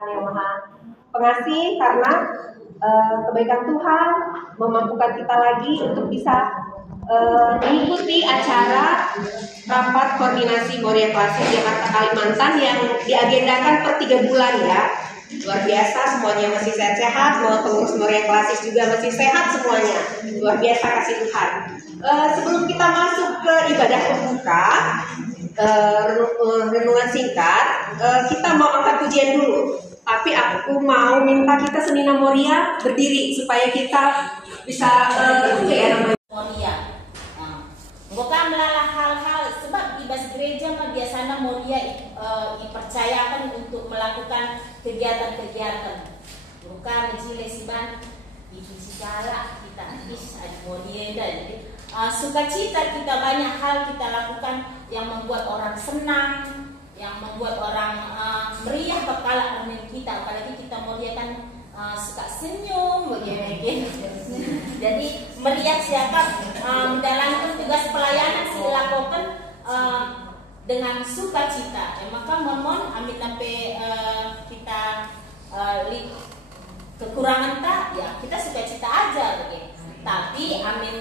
Yang Maha Pengasih, karena kebaikan Tuhan memampukan kita lagi untuk bisa mengikuti acara rapat koordinasi Moria Klasik Jakarta Kalimantan yang diagendakan per 3 bulan ya. Luar biasa, semuanya masih sehat-sehat, mau pengurus Moria Klasik juga masih sehat semuanya. Luar biasa kasih Tuhan. Sebelum kita masuk ke ibadah pembuka, renungan singkat, kita mau angkat pujian dulu. Tapi aku mau minta kita Senina Moria berdiri supaya kita bisa Moria. Bukan melalah hal-hal sebab di bas gereja mah biasanya Moria dipercayakan untuk melakukan kegiatan-kegiatan. Bukan jile siban itu segala kita ada Moria dan sukacita kita banyak hal kita lakukan yang membuat orang senang, yang membuat orang meriah kepala amin kita, apalagi kita Moria kan suka senyum begini. Jadi meriah siapa menjalankan tugas pelayanan sih dilakukan dengan sukacita. Maka mohon amin sampai kita kekurangan tak ya kita sukacita aja begini. Tapi amin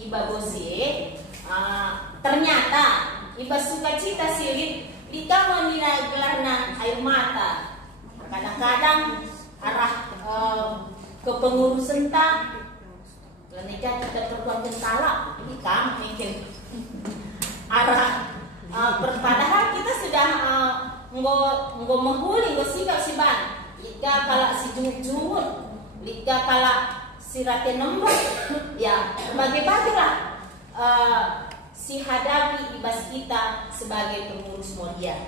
iba bosie ternyata iba sukacita silit di kamu nina gelarna air mata. Kadang-kadang arah ke pengurusan tak lenika kita perkuatkan talak ini kamu mungkin arah padahal kita sudah nggo menghuli nggo sikap si ban jika kalau si jumut jika kalau si rate nembok ya bagi-bagilah si hadapi ibas kita sebagai pengurus Moria.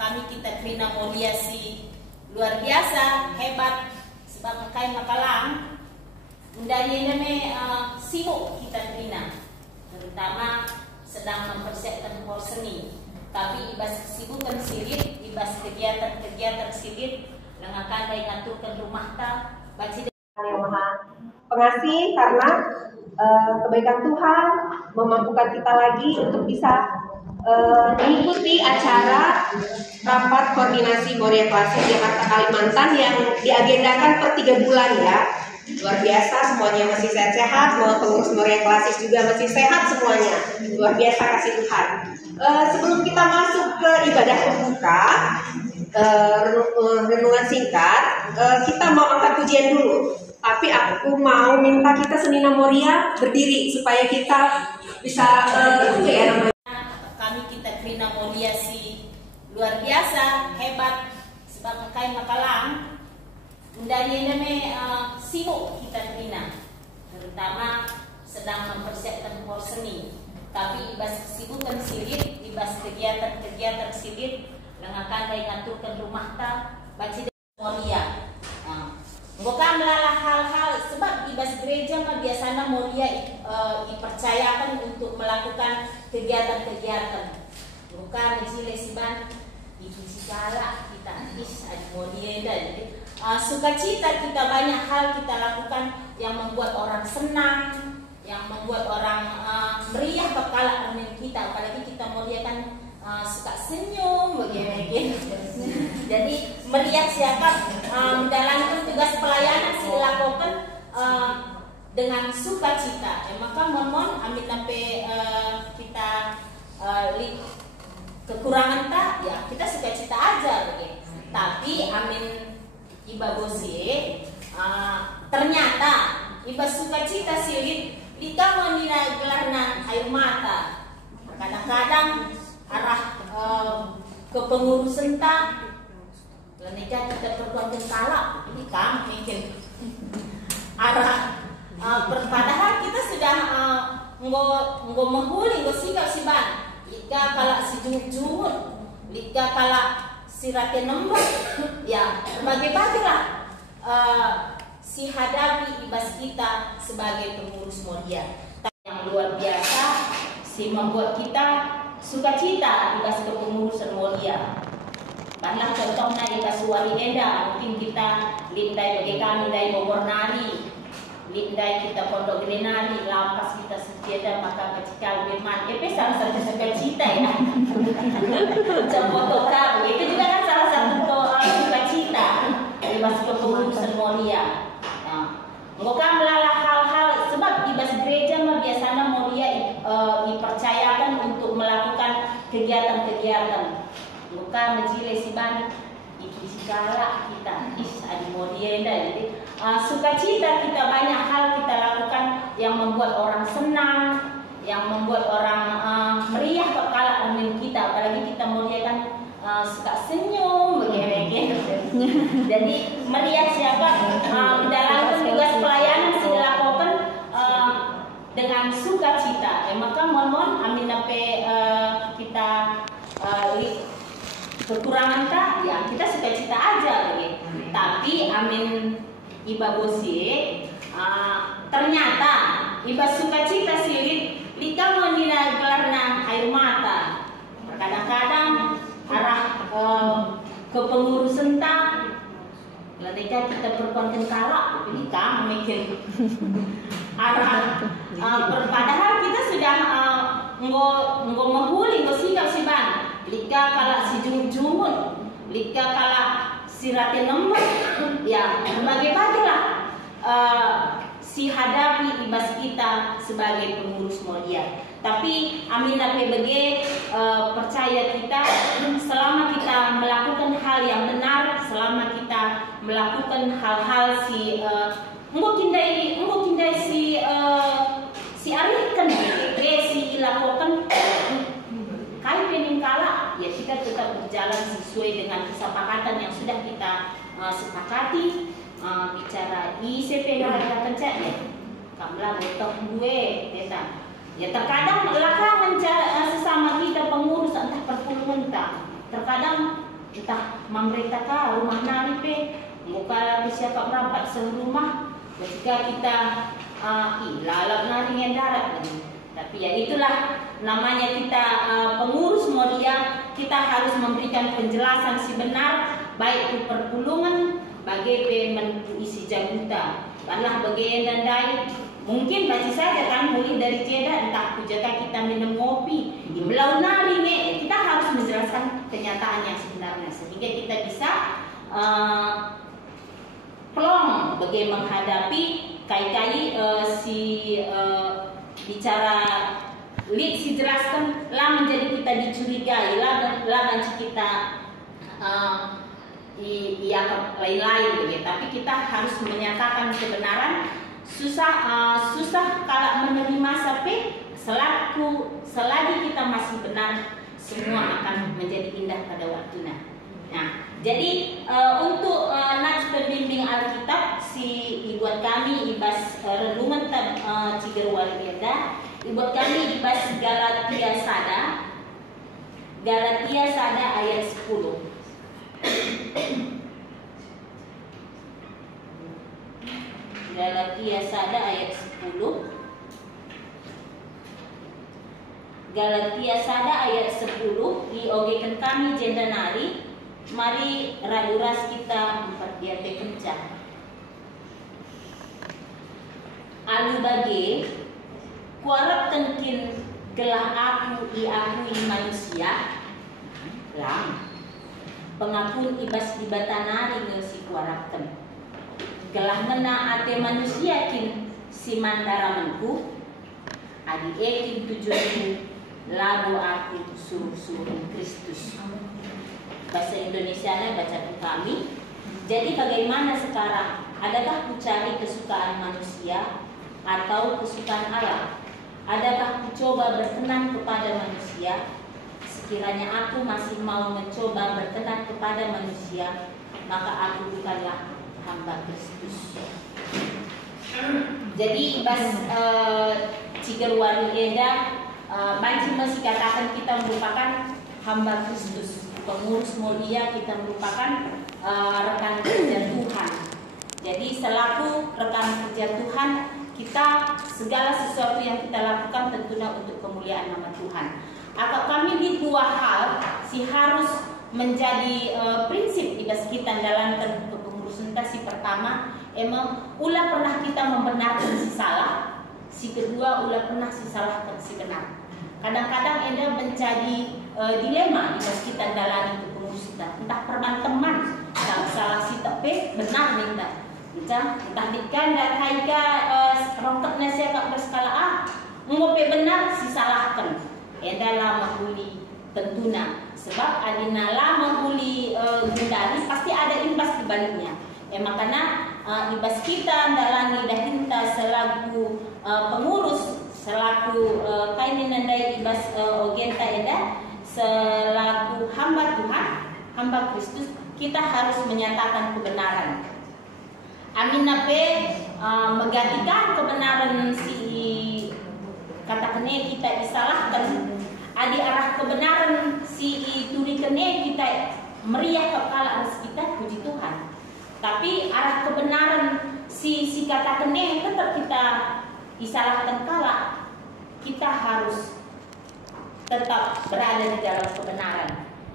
Kami kita terima Moria si luar biasa hebat sebab kain makalang undangnya ini sibuk kita terima, terutama sedang mempersiapkan hal seni. Tapi ibas kesibukan silit, ibas kegiatan-kegiatan silit lengakan dan ngaturkan rumah ta baca Yang Maha Pengasih, karena kebaikan Tuhan memampukan kita lagi untuk bisa mengikuti acara rapat koordinasi Moria Klasik Jakarta Kalimantan yang diagendakan per 3 bulan ya. Luar biasa, semuanya masih sehat-sehat, mau pengurus Moria Klasik juga masih sehat semuanya. Luar biasa kasih Tuhan. Sebelum kita masuk ke ibadah pembuka, renungan singkat, kita mau angkat pujian dulu. Tapi aku mau minta kita Senina Moria berdiri supaya kita bisa kami kita terima Moria si luar biasa hebat sebab kain makalang undangnya ini sibuk kita terima, terutama sedang mempersiapkan hal seni. Tapi ibas kesibukan silit, ibas kegiatan-kegiatan silit lengakan dan ngaturkan rumah ta baca Moria. Bukan melalah hal-hal sebab ibas gereja mah biasanya Moria dipercayakan untuk melakukan kegiatan-kegiatan. Bukan jile siban itu segala kita ada Moria dan sukacita kita banyak hal kita lakukan yang membuat orang senang, yang membuat orang meriah kepala amin kita, apalagi kita Moria kan suka senyum begini. Jadi meriah siapa menjalankan tugas pelayanan sih dilakukan dengan sukacita. Maka mohon amin sampai kita kekurangan tak ya kita sukacita aja begini. Tapi amin iba bosie ternyata iba sukacita silit di kamu nina gelarna air mata. Kadang-kadang arah ke pengurusan tak lenika kita perkuatkan talak ini kamu mungkin arah padahal kita sudah nggo menghuli nggo sikap si ban jika kalau si jumut jika kalau si rate nembok ya bagi-bagilah si hadapi ibas kita sebagai pengurus Moria yang luar biasa si membuat kita sukacita ibas kepengurusan Moria. Karena contohnya ibas Wali Eda mungkin kita lindai bagi kami dari Bogor Nari, lindai kita Pondok Gede Nari, lampas kita setiada maka kecikal Birman. Salah satu sukacita ya. Contoh kamu itu juga kan salah satu Bukan melalah hal-hal sebab ibas gereja mah biasanya mulia dipercayakan untuk melakukan kegiatan-kegiatan. Bukan menjile si ban ikikala kita adi mulia dah. Jadi sukacita kita banyak hal kita lakukan yang membuat orang senang, yang membuat orang meriah kala amin kita. Apalagi kita mulia kan suka senyum begini. Jadi meriah siapa menjalankan tugas pelayanan sudah dilakukan dengan sukacita. Maka mohon amin ape kita kekurangan tak ya kita sukacita aja begini. Tapi amin iba bosie ternyata iba sukacita silit lika menina gelarna air mata. Kadang-kadang arah kepengurusan tak ketika kita perempuan kala kita memikir arah padahal kita sudah nggo mahuli nggo sikap si ban lika kala si jumut lika kala si rate nomor ya bagi-bagilah si hadapi ibas kita sebagai pengurus mulia. Tapi amin ape bege percaya kita selama kita melakukan hal yang benar, selama kita melakukan hal-hal si mungkin dari si arikan si lakukan kai peningkala ya kita tetap berjalan sesuai dengan kesepakatan yang sudah kita sepakati. Bicara ICP harga pencet ya kamla betok gue deta ya terkadang belakang sesama kita pengurus entah perpuluhan tak terkadang entah pemerintah kah rumah nari pe muka siapa merapat serumah ketika kita lalap nari ngendarat tapi ya itulah namanya kita pengurus mulia kita harus memberikan penjelasan si benar baik itu perpulungan bagi isi jaguta, karena bagian dan dai mungkin masih saja kan mulai dari jeda entah kujaka kita minum kopi di belau nari kita harus menjelaskan kenyataan yang sebenarnya sehingga kita bisa plong bagi menghadapi kai-kai bicara lead si jelaskan lah menjadi kita dicurigai lah kita lain-lain begitu. Tapi kita harus menyatakan kebenaran. Susah kalau menerima sapi selagi kita masih benar semua akan menjadi indah pada waktunya. Nah, jadi untuk nats pembimbing Alkitab buat kami ibas renungan Ciger Walienda, buat kami ibas Galatia Sada ayat 10. Galatia Sada ayat 10. Galatia Sada ayat 10 diogekan kami jendanari mari raduras kita empat diate kencang alu bage kuarap tenkin gelah aku manusia lang pengapun ibas di batanari ngesi kuarapten gelah mena ate manusia kin si mandaramanku adi ekin tujuanku lagu aku suruh Kristus. Bahasa Indonesianya baca kami. Jadi bagaimana sekarang? Adakah ku cari kesukaan manusia atau kesukaan Allah? Adakah ku coba berkenan kepada manusia? Sekiranya aku masih mau mencoba berkenan kepada manusia, maka aku bukanlah hamba Kristus. Jadi bas Ciger Walienda banci masih katakan kita merupakan hamba Kristus, pengurus mulia kita merupakan rekan kerja Tuhan. Jadi selaku rekan kerja Tuhan kita segala sesuatu yang kita lakukan tentunya untuk kemuliaan nama Tuhan. Atau kami di dua hal harus menjadi prinsip ibas kita dalam kepengurusan si pertama emang ulah pernah kita membenarkan si salah, si kedua ulah pernah si salah dan si benar. Kadang-kadang ada menjadi dilema ibas kita dalam kepengurusan entah perban teman kalau salah si tepe benar minta entah dikan dan haika rongkatnya saya kak berskala ngopi benar si salahkan dalam mahuli tentuna sebab adina lama huli gundari pasti ada imbas di baliknya makanya imbas kita dalangi dahinta selaku pengurus selaku kainin nandai imbas ogenta selaku hamba Tuhan hamba Kristus kita harus menyatakan kebenaran. Amin nape menggantikan kebenaran si katakannya kita disalahkan adi arah kebenaran si turikane kita meriah kepala harus kita puji Tuhan. Tapi arah kebenaran si katakannya tetap kita disalahkan kala kita harus tetap berada di dalam kebenaran.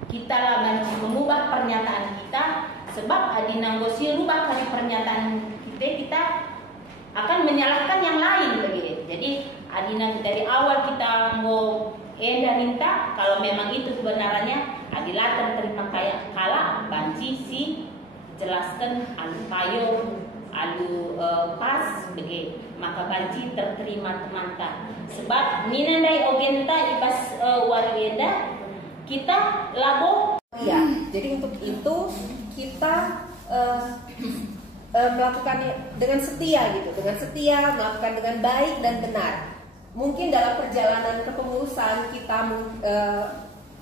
Kita lah mengubah pernyataan kita sebab adi nanggosi rubah dari pernyataan kita akan menyalahkan yang lain begitu. Jadi adina dari awal kita mau minta kalau memang itu kebenarannya adilatan terima kaya kala banci si jelaskan alu payo alu pas begitu maka banci terterima teman-teman sebab minandai ogenta ibas warweda kita labo ya. Jadi untuk itu kita melakukannya dengan setia gitu, dengan setia melakukan dengan baik dan benar. Mungkin dalam perjalanan kepengurusan kita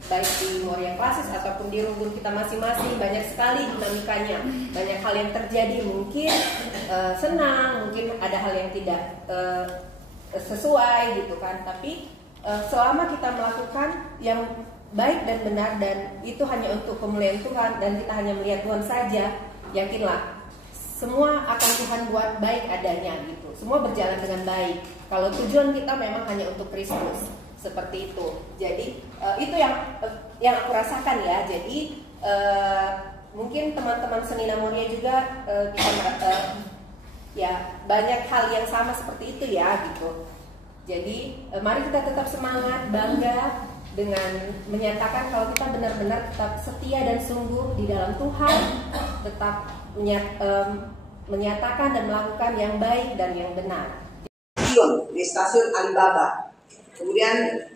baik di Moria Klasis ataupun di rumpun kita masing-masing banyak sekali dinamikanya, banyak hal yang terjadi mungkin senang, mungkin ada hal yang tidak sesuai gitu kan. Tapi selama kita melakukan yang baik dan benar dan itu hanya untuk kemuliaan Tuhan dan kita hanya melihat Tuhan saja, yakinlah semua akan Tuhan buat baik adanya gitu. Semua berjalan dengan baik. Kalau tujuan kita memang hanya untuk Kristus, seperti itu. Jadi itu yang aku rasakan ya. Jadi mungkin teman-teman Senina Moria juga ya banyak hal yang sama seperti itu ya gitu. Jadi mari kita tetap semangat, bangga dengan menyatakan kalau kita benar-benar tetap setia dan sungguh di dalam Tuhan, tetap menyatakan dan melakukan yang baik dan yang benar. Di stasiun Alibaba, kemudian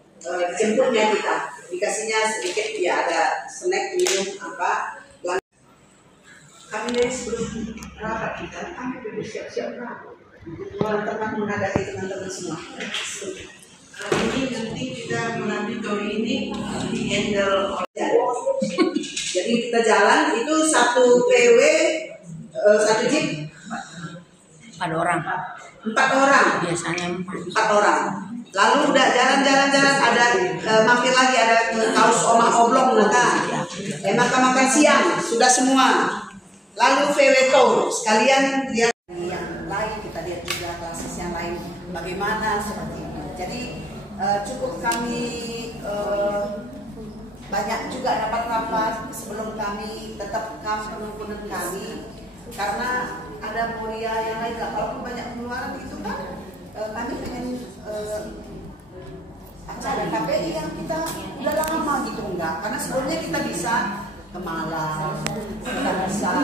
jemputnya kita, dikasihnya sedikit ya ada snack minum apa. Kami dari sebelum rapat kita, kami bersiap-siap rapat. Teman menghadapi teman-teman semua. Ini nanti kita mengambil tahun ini di handle oleh jadi kita jalan itu satu PW satu jeep 4 orang biasanya 4 orang lalu udah jalan ada mampir lagi ada kaos omah oblong makan siang sudah semua lalu VW tour sekalian lihat yang lain kita lihat juga klasis yang lain bagaimana seperti itu jadi cukup kami banyak juga rapat-rapat sebelum kami tetap pengukuran kami karena ada Moria yang lain kalau banyak pengeluaran itu kan kami pengen acara KPI yang kita udah lama gitu enggak karena sebelumnya kita bisa ke Malang kita bisa